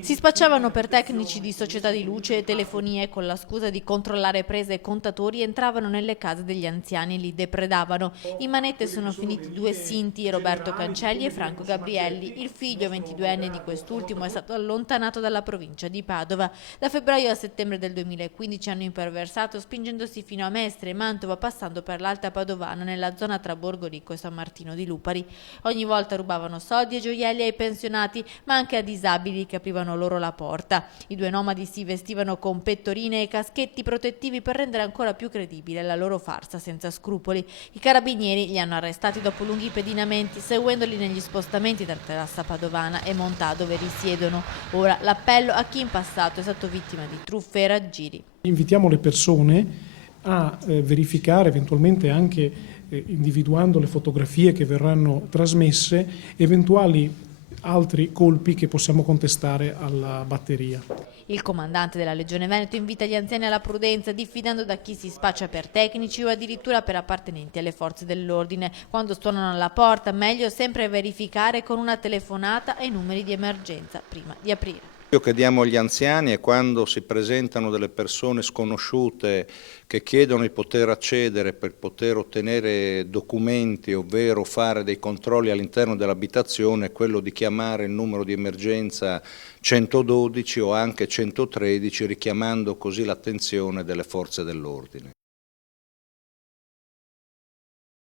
Si spacciavano per tecnici di società di luce e telefonia e con la scusa di controllare prese e contatori entravano nelle case degli anziani e li depredavano. In manette sono finiti due Sinti, Roberto Cancelli e Franco Gabrielli. Il figlio, 22enne di quest'ultimo, è stato allontanato dalla provincia di Padova. Da febbraio a settembre del 2015 hanno imperversato spingendosi fino a Mestre e Mantova, passando per l'Alta Padovana nella zona tra Borgorico e San Martino di Lupari. Ogni volta rubavano soldi e gioielli ai pensionati, ma anche a disabili che aprivano loro la porta. I due nomadi si vestivano con pettorine e caschetti protettivi per rendere ancora più credibile la loro farsa senza scrupoli. I carabinieri li hanno arrestati dopo lunghi pedinamenti, seguendoli negli spostamenti tra Terrassa Padovana e Montà, dove risiedono. Ora l'appello a chi in passato è stato vittima di truffe e raggiri. Invitiamo le persone a verificare, eventualmente anche individuando le fotografie che verranno trasmesse, eventuali altri colpi che possiamo contestare alla batteria. Il comandante della Legione Veneto invita gli anziani alla prudenza, diffidando da chi si spaccia per tecnici o addirittura per appartenenti alle forze dell'ordine. Quando suonano alla porta, meglio sempre verificare con una telefonata ai numeri di emergenza prima di aprire. Quello che diamo agli anziani è quando si presentano delle persone sconosciute che chiedono di poter accedere per poter ottenere documenti, ovvero fare dei controlli all'interno dell'abitazione, quello di chiamare il numero di emergenza 112 o anche 113, richiamando così l'attenzione delle forze dell'ordine.